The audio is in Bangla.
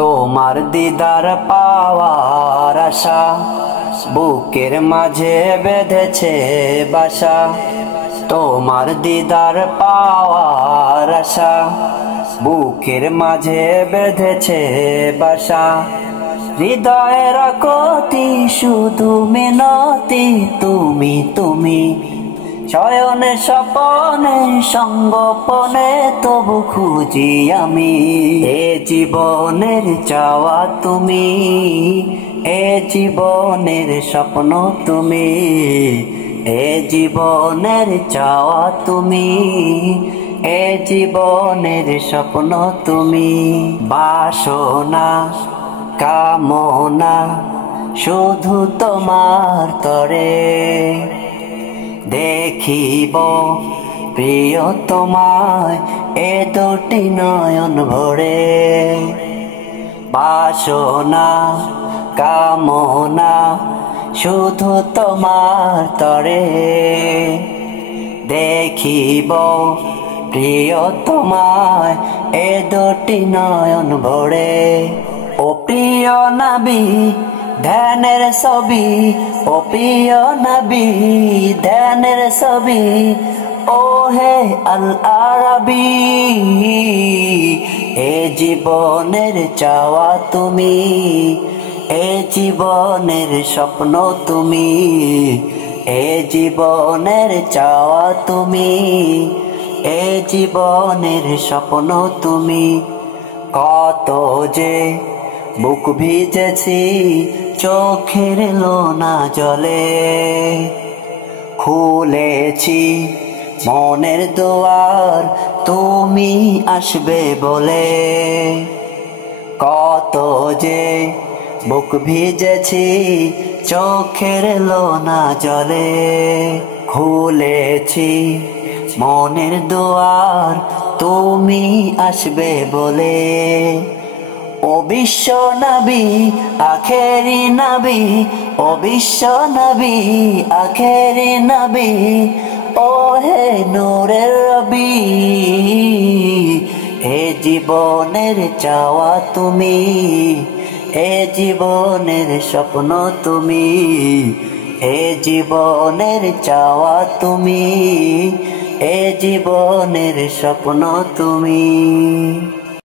তোমার দিদার পাওয়ার আশা বুকের মাঝে বেঁধেছে বাসা। তোমার দিদার পাওয়ার আশা বুকের মাঝে বেঁধেছে বাসা। হৃদয়ের কতি শুধু মিনতি তুমি তুমি, শয়নে স্বপনে সঙ্গোপনে তবু খুঁজি আমি। এ জীবনের চাওয়া তুমি, এ জীবনের স্বপ্ন তুমি, এ জীবনের চাওয়া তুমি, এ জীবনের স্বপ্ন তুমি। বাসনা কামনা শুধু তোমার তরে, দেখিব প্রিয় তোমায় এ দুটি নয়ন ভরে। বাসনা কামনা শুধু তোমার তরে, দেখিব প্রিয় তোমায় এ দুটি নয়ন ভরে। ও প্রিয় নবী ধ্যানের ছবি, ও প্রিয় নবী ধ্যানের ছবি, ও হে আল আরবি। এ জীবনের চাওয়া তুমি, এ জীবনের স্বপ্ন তুমি, এ জীবনের চাওয়া তুমি, এ জীবনের স্বপ্ন তুমি। কত যে বুক ভিজেছি চোখের লোনা জলে, খুলেছি মনের দুয়ার তুমি আসবে বলে। কত যে বুক ভিজেছি চোখের লোনা জলে, খুলেছি মনের দুয়ার তুমি আসবে বলে। ও বিশ্ব নবী আখেরি নবী, ও বিশ্ব নবী আখেরি নবী, ও হে নূরের রবি। এ জীবনের চাওয়া তুমি, এ জীবনের স্বপ্ন তুমি, এ জীবনের চাওয়া তুমি, এ জীবনের স্বপ্ন তুমি।